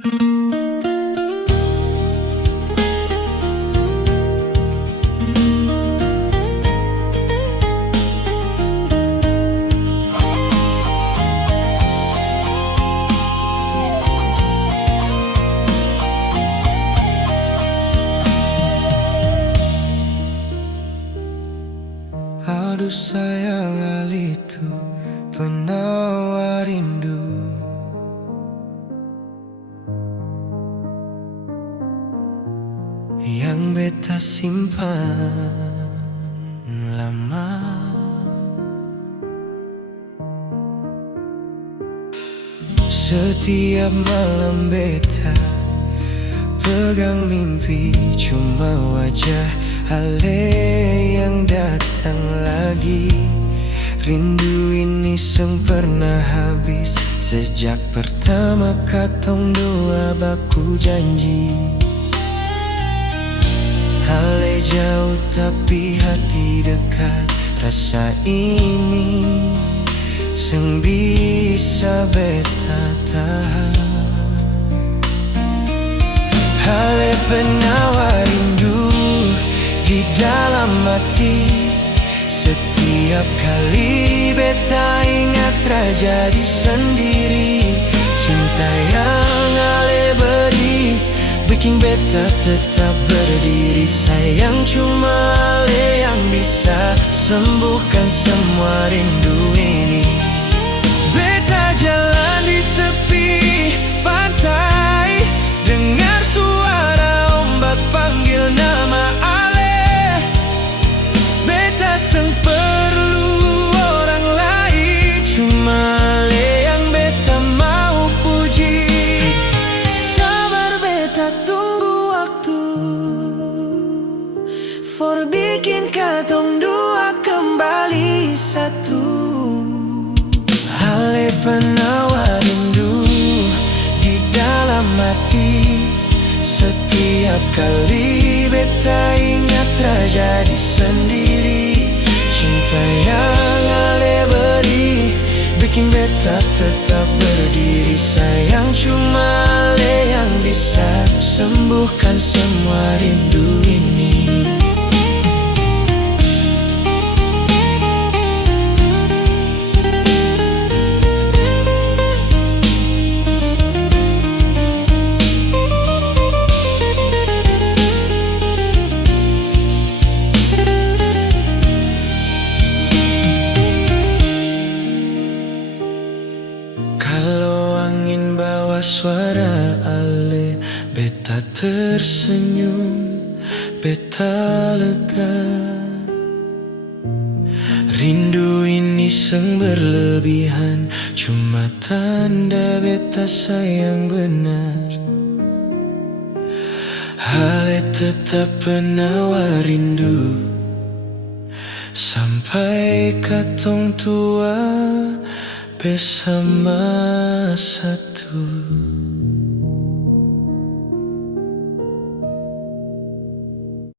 Aduh sayang itu penawar rindu, yang beta simpan lama. Setiap malam beta pegang mimpi, cuma wajah Ale yang datang lagi. Rindu ini seng pernah habis sejak pertama katong dua baku janji. Ale jauh tapi hati dekat, rasa ini seng bisa beta tahan. Ale penawar rindu di dalam hati. Setiap kali beta ingat tragedi sendiri. Cinta yang Ale beri bikin beta tetap berdiri. Sayang cuma Ale yang bisa sembuhkan semua rindu ini. Beta jalan di tepi pantai, dengar suara ombak panggil nama Ale. Beta seng perlu orang lain, cuma Ale yang beta mau puji. Sabar beta tunggu waktu, for bikin katong dua kembali satu. Ale penawar rindu di dalam hati. Setiap kali beta ingat tragedi sendiri. Cinta yang Ale beri bikin beta tetap berdiri. Sayang cuma Ale yang bisa sembuhkan semua rindu ini. Kalau angin bawa suara Ale, beta tersenyum, beta lega. Rindu ini seng berlebihan, cuma tanda beta sayang benar. Ale tetap penawar rindu sampai katong tua bersama satu.